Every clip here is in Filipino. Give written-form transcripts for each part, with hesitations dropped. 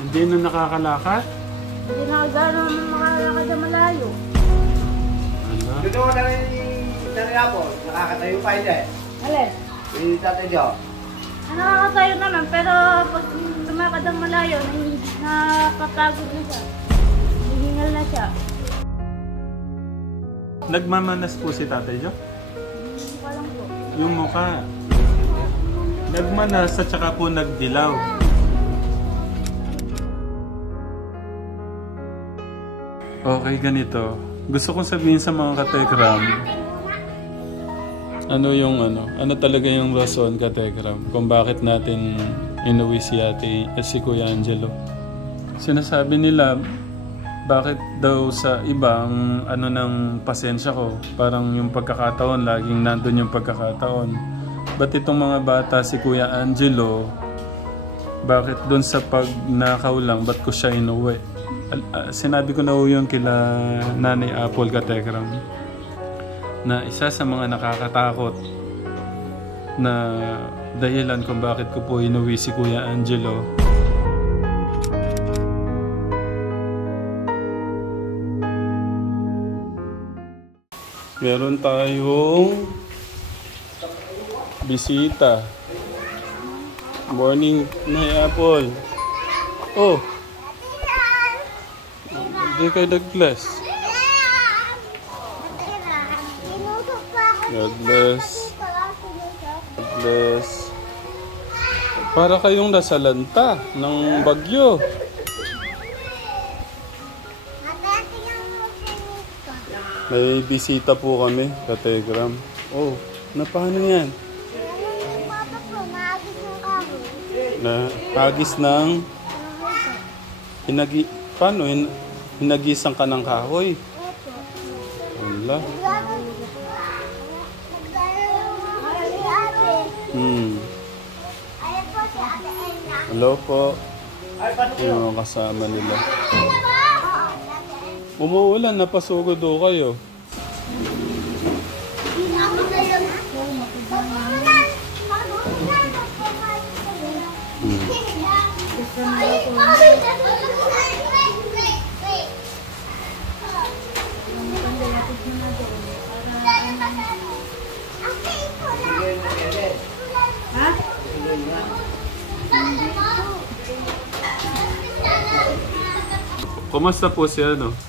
Hindi na nakakalakad? Hindi na gano'n makalakad na malayo. Ano? Dito ko na rin po, nakakatayo pa hindi. Alin? Si Tatay Jo. Nakakatayo naman, pero pag lumakad ang malayo, napapagod na siya. Hihingal na siya. Nagmamanas po si Tatay Jo? Hindi ko alam po. Yung mukha. Nagmanas at saka po nagdilaw. Okay, ganito. Gusto kong sabihin sa mga katekram, ano talaga yung rason, katekram, kung bakit natin inuwi si Kuya Angelo. Sinasabi nila, bakit daw sa ibang ng pasensya ko, parang yung pagkakataon, laging nandun yung pagkakataon. Ba't itong mga bata, si Kuya Angelo, bakit doon sa pagnakaw lang, ba't ko siya inuwi? Sinabi ko na yun kila Nanay Apple, katekram, na isa sa mga nakakatakot na dahilan kung bakit ko po inuwi si Kuya Angelo. Meron tayong bisita. Morning, Nay Apple. Oh! Hindi kayo nag-bless. God bless. God bless. Para kayong nasa lanta ng bagyo. May bisita po kami, kategram. Oh, paano yan? Na agis ng paano hinagisan ka ng kahoy? Wala. Hello po. Yung mga kasama nila. Umuulan, napasugod do kayo. Kumusta po si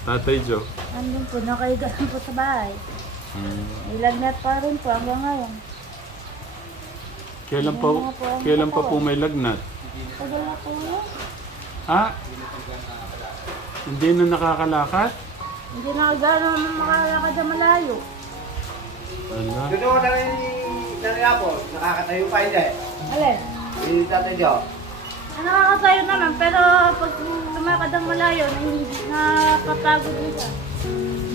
Tatay Jo? Andun po, nakaiga po sa bahay. Ilagnat pa rin po hanggang ngayon. Kailan pa po may lagnat? Tagal na po yun. Hindi na nakakalakad? Hindi na gano'n makalakad na malayo. Ala. Dito ko na rin po, nakakatayo pa hindi. Alin? Si Tatay Jo. Nakakatayo naman, pero pag lumakad ang malayo, napapagod na siya.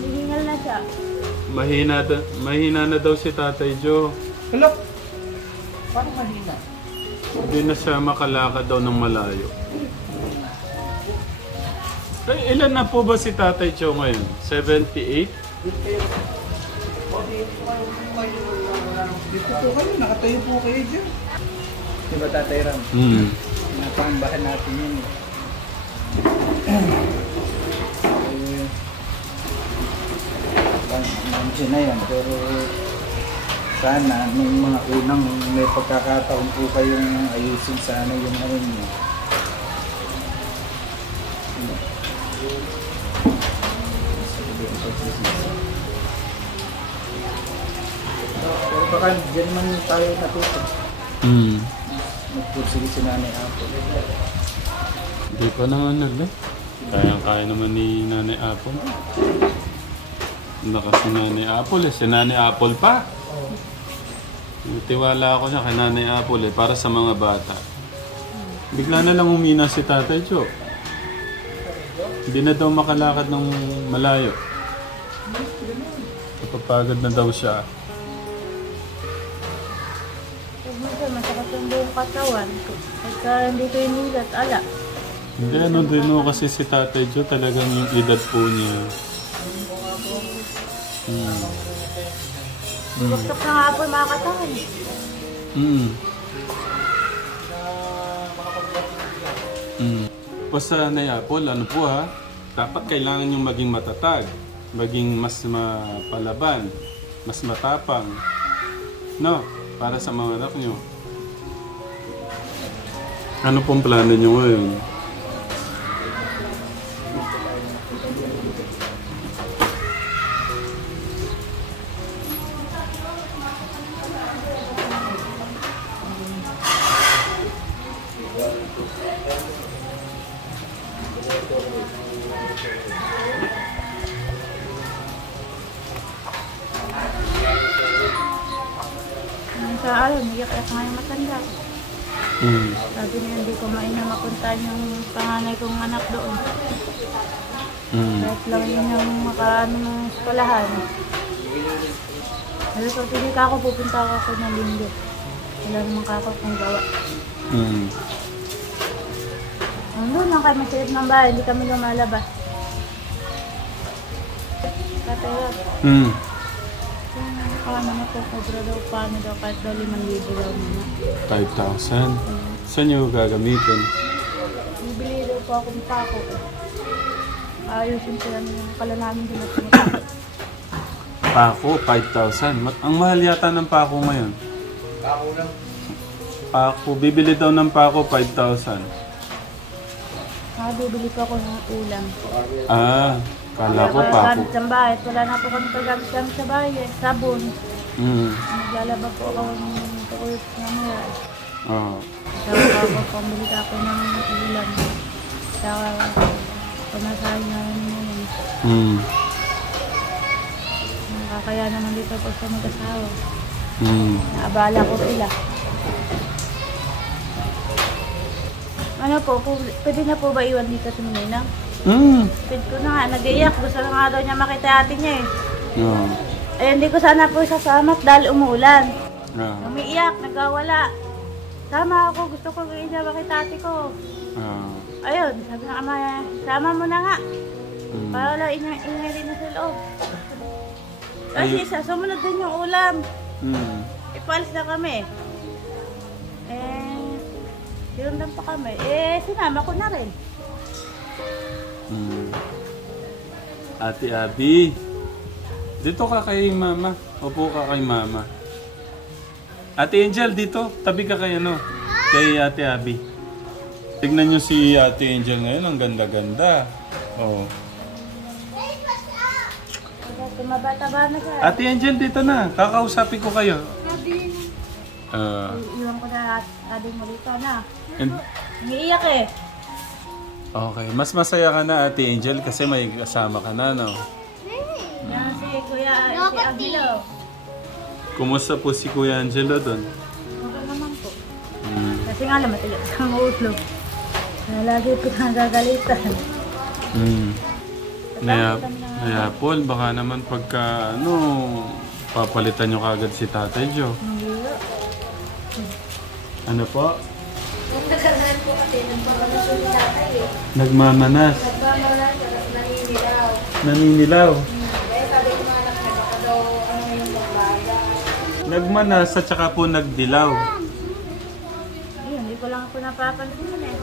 Hihingal na siya. Mahina na daw si Tatay Jo. Hello? Paano mahina? Hindi na siya makalakad daw ng malayo. Ilan na po ba si Tatay Jo ngayon? 78? Dito po kayo, nakatayo po kayo dyan. Diba Tatay Ram? Napaambahan natin yun. Nandiyan na yan, pero sana nung mga unang may pagkakataon po kayong ayusin sana yung niyo. Pero baka dyan man tayo natuto. Nagpursige si Nanay Apple. Hindi pa naman kaya naman ni Nanay Apple. Naka si Nanay Apple si Nanay Apple pa. Tiwala ako siya kay Nanay Apple para sa mga bata. Bigla na lang umina si Tatay Jo. Hindi na daw makalakad ng malayo. Napapagod na daw siya. Masakit yung buong katawan. Pagka hindi ko inilat, ala. Hindi, din kasi si Tatay Jo talagang yung edad po niya. Buktok na nga po mga katawan. O sa Nanay Apple, ano po ha? Dapat kailangan yung maging matatag, maging mas mapalaban, mas matapang. No, para sa mga anak nyo. Ano pong plano nyo ngayon? Sa araw, niyak-iyak nga yung matanda. Sabi niya, hindi ko mainam mapuntahan yung panganay kong anak doon. Kahit lang yun yung makaano ng eskwelahan. Sabi ko, hindi ka ako pupunta ako ng linggo. Wala naman ka ako kung gawa. Doon lang kayo masilip ng bahay, hindi kami lumalabas. Kataya. Paano na po, kobra daw, paano daw, kahit daw 5,000 daw muna. 5,000? Saan nyo gagamitin? Bibili daw po akong pako. Ayusin sila ng kalalamin din at sumata. Pako, 5,000. Ang mahal yata ng pako ngayon. Ako lang. Pako, bibili daw ng pako, 5,000. Bibili po ako ng ulam. Kala ko Kaya pako. gamit sa bahay. Wala na po kami paggamit kami sa bahay. Sabon. Naglalaba po ako ng tukuyot na mga. Sabi ko ako, pambili ako ng ulam. Saka pamasahin na yun. Kaya naman dito po sa mag-asawa. Naabala ko sila. Ano po, pwede na po ba iwan dito sa Manila? Pwede ko na nga, nag-iyak. Gusto na nga daw niya makita ate niya eh. Eh, hindi ko sana po sasamat dahil umuulan. Umiiyak, nagawala. Sama ako, gusto ko niya makita ate ko. Ayun, sabi ng ama, sama mo na nga. Para wala ingay rin na sa loob. Kasi isa, sumunod din yung ulam. Ipalis na kami. Sinundan pa kami. Sinama ko na rin. Ate Abby, dito ka kay mama. Opo ka kay mama. Ate Angel, dito. Tabi ka kay ano? Kay Ate Abby. Tignan nyo si Ate Angel ngayon. Ang ganda-ganda. Tumabata-ba na siya. Ate Angel, dito na. Kakausapin ko kayo. Iwan ko na sabi mo dito na. Nangiiyak eh. Okay. Mas masaya ka na, Ate Angel, kasi may kasama ka na, no? Yan si Kuya, si Angelo. Kumusta po si Kuya Angelo doon? Okay naman po. Kasi nga lang, matigas ang ulo. Lagi ko nagagalitan. Naya Paul, baka naman pagka, papalitan nyo kagad si Tatay Joe. Ano po? Nagkakaroon po kasi nagmamanas yung tatay eh. Nagmamanas? Nagmamanas, naninilaw. Naninilaw? Eh, sabi ko nga anak niya, baka daw ano yung magbaya. Nagmanas at saka po nagdilaw. Ayun, hindi ko lang po napapansin eh.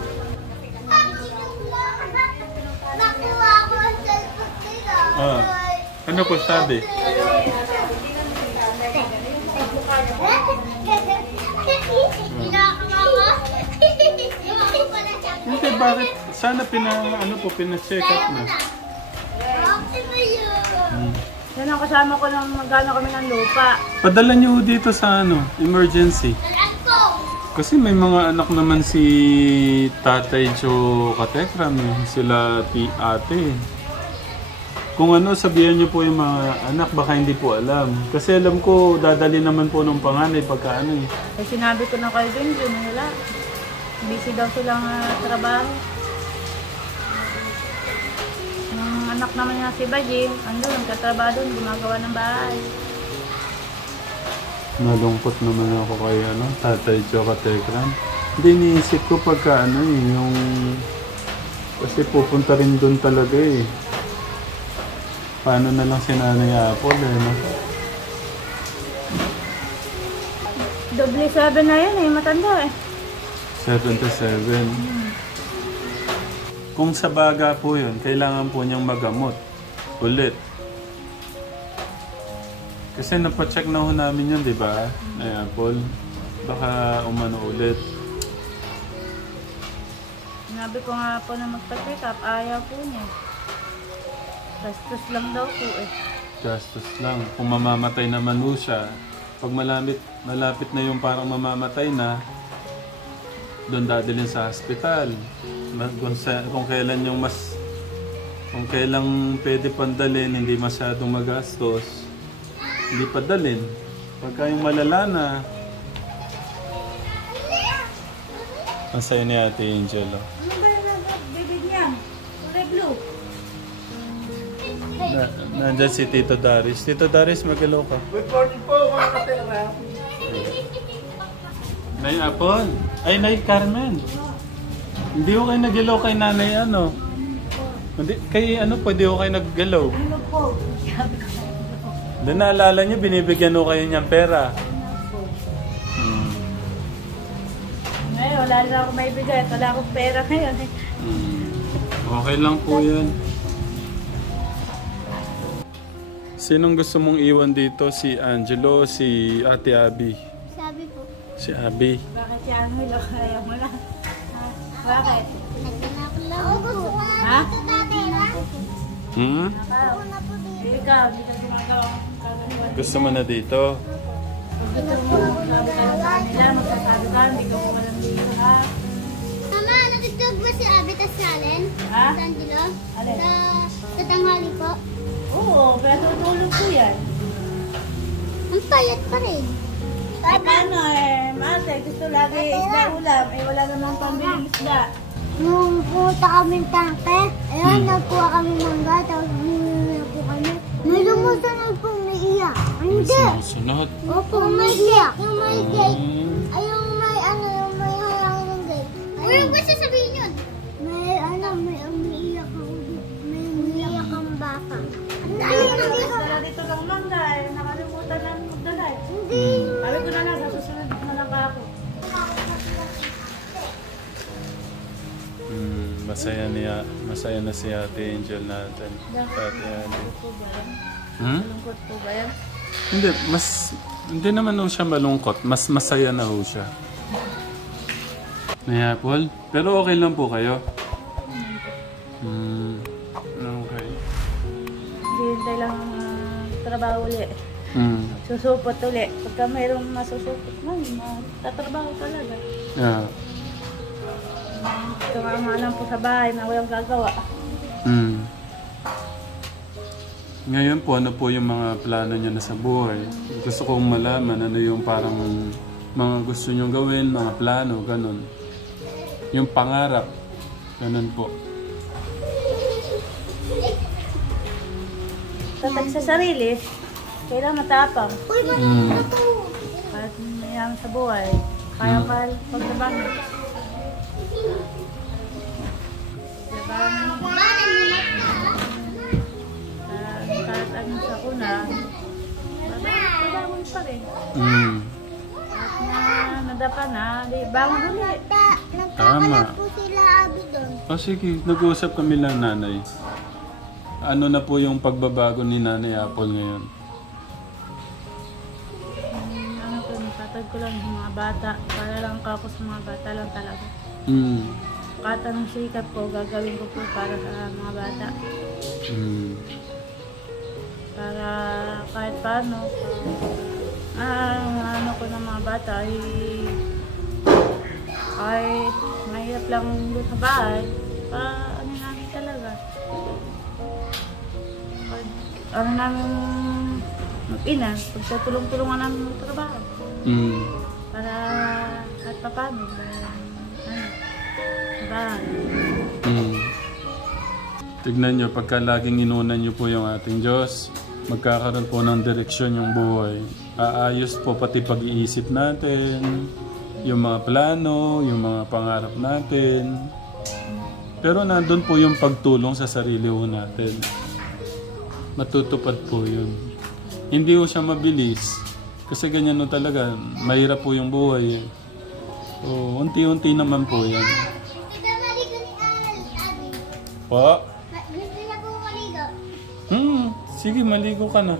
Nakuha ko ang cellphone nila. Ano po sabi? Hindi, bakit? Sana pina-check up na. Yan ang kasama ko nung magano kami ng lupa. Padala niyo dito sa emergency. Kasi may mga anak naman si Tatay Joe Katekram, sila ate. Kung sabihan niyo po yung mga anak, baka hindi po alam. Kasi alam ko, dadali naman po ng panganay pagka eh. Eh, sinabi ko na kayo din, wala. Busy daw silang trabaho. Yung anak naman niya si Baji, katrabaho doon, gumagawa ng bahay. Nalungkot naman ako kay Tatay Joe Katekram. Hindi, iniisip ko pagka yung... Kasi pupunta rin doon talaga eh. Paano na lang si Nanay Apple Double 7 na yun matanda eh. 77. kung sa baga po yun, kailangan po niyang magamot ulit. Kasi napacheck na ho namin yun, di ba? Ay, Apple. Baka umano ulit. Sinabi ko nga po na magpa-check up, ayaw po niya. Gastos lang daw po eh. Gastos lang. Kung mamamatay naman ho siya, pag malapit na yung parang mamamatay na, doon dadalhin sa hospital. Kung kailan yung kung kailang pwede pandalhin, hindi masyadong magastos, hindi padalhin. Pagka yung malala na, ang sayo ni Ate Angel. Oh. Ano ba yung bibig niya? Kulay blue. Nandyan si Tito Daris. Tito Daris, mag-hello ka. Good morning po, mga katera. Nay Apon. Ay, Nay Carmen. Hindi ko kayo nag-hello kay Nanay ano. Hindi, kay ano, pwede ko kayo nag-hello. Ano po? Sabi ko na Doon naalala niyo, binibigyan ko kayo niyang pera. Ngayon, wala na ako may bigay. Wala akong pera ngayon eh. Okay lang po yan. Sinong gusto mong iwan dito? Si Angelo, si Ate Abby? Sabi po. Si Abby. Bakit yan mo lang? Ayaw mo lang. Ha? Bakit? Naghanap lang po. Gusto ko Ha? na dito dati na. Hmm? Nakaw. Una po dito. Ikaw, hindi ka gumagawa ng kagagawa. Gusto mo na dito? Kung gusto mo magsasabi ka lang sa kanila, magsasabi ka, hindi ka mo walang dito ha. Mama, natutog ba si Abby tas si Allen? Ha? Sa Angelo? Alin? Sa tanghali po? Oo, pero tutulog ko yan. Ang payat pa rin. Ay, paano eh, mate, gusto lagi isda ulam, eh wala namang pambiling isda. Nung pumunta kami tangke, ayun, nagkuha kami mangga, tapos bumili na po kami. May lumusunod pong may iyak. Hindi. Sunod. Opo, may iyak. Yung may gate. Ay, yung may ano, yung may harangin ng gate. Ano ba sasabihin yun? May ano, may umiiyak ako. May umiiyak ang baka. Ayun, Dala dito lang mangga eh, nakalimutan na magdala eh. hindi. Sabi ko na lang, sa susunod na lang ako. Masaya na si Ate Angel natin. Ate Abby. Po ba yan? Hmm? Malungkot po ba yan? Hindi naman ho siya malungkot. Mas masaya na ho siya. Nay Apple? Pero okay lang po kayo? Okay. Hintay lang ang trabaho uli. Susupot uli. Pagka mayroong masusupot man, tatrabaho talaga. Yeah. Tumama lang po sa bahay na walang gagawa. Ngayon po, ano po yung mga plano niya na sa buhay? Gusto kong malaman ano yung parang mga gusto niyong gawin, mga plano, ganun. Yung pangarap, ganun po. Tatag sa sarili, kailangan matapang. Kahit mayroon sa buhay, kaya paglabanan. Kahit ano sa una, babangon pa rin. At nadapa na, di bangon ulit. Nagkakalat po sila Abby doon. O sige, nag-uusap kami lang nanay. Ano na po yung pagbabago ni Nanay Apple ngayon? Ano po, tatag ko lang yung mga bata. Para lang ako sa mga bata lang talaga. Kahit anong sikap ko, gagawin ko po para sa mga bata. Para kahit paano, ano ko ng mga bata ay kahit mahirap lang doon sa bahay, ano namin talaga. Ano namin mag-ina, pagtutulong-tulungan namin ng trabaho. Para kahit pa paano, Tignan nyo, pagka laging inunan nyo po yung ating Diyos, magkakaroon po ng direksyon yung buhay. Aayos po pati pag-iisip natin, yung mga plano, yung mga pangarap natin. Pero nandun po yung pagtulong sa sarili po natin. Matutupad po yun. Hindi po siya mabilis. Kasi ganyan no talaga, mahirap po yung buhay. O, unti-unti naman po yan. Po? Gusto niya po maligo. Sige, maligo ka na.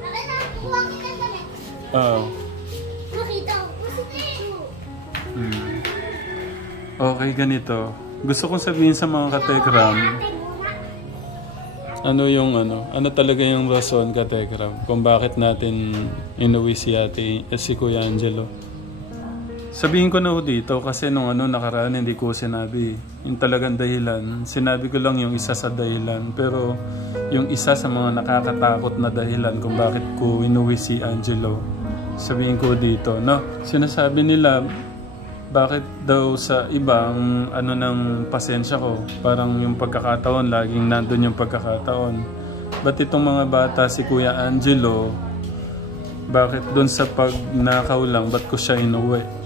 Bakit na kuha kita sa net? Oo. Makita ko po si Teo. Okay, ganito. Gusto kong sabihin sa mga katekram, ano talaga yung rason, katekram, kung bakit natin inuwi si si Kuya Angelo. Sabihin ko na ho dito kasi nung nakaraan hindi ko sinabi yung talagang dahilan. Sinabi ko lang yung isa sa dahilan, pero yung isa sa mga nakakatakot na dahilan kung bakit ko inuwi si Angelo, sabihin ko dito, no? Sinasabi nila, bakit daw sa ibang ng pasensya ko, parang yung pagkakataon, laging nandun yung pagkakataon. Ba't itong mga bata, si Kuya Angelo, bakit doon sa pagnakaw lang, ba't ko siya inuwi?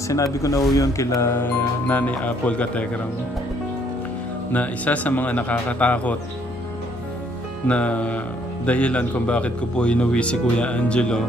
Sinabi ko na ho yun kila Nanay Apple, katekram, na isa sa mga nakakatakot na dahilan kung bakit ko po inuwi si Kuya Angelo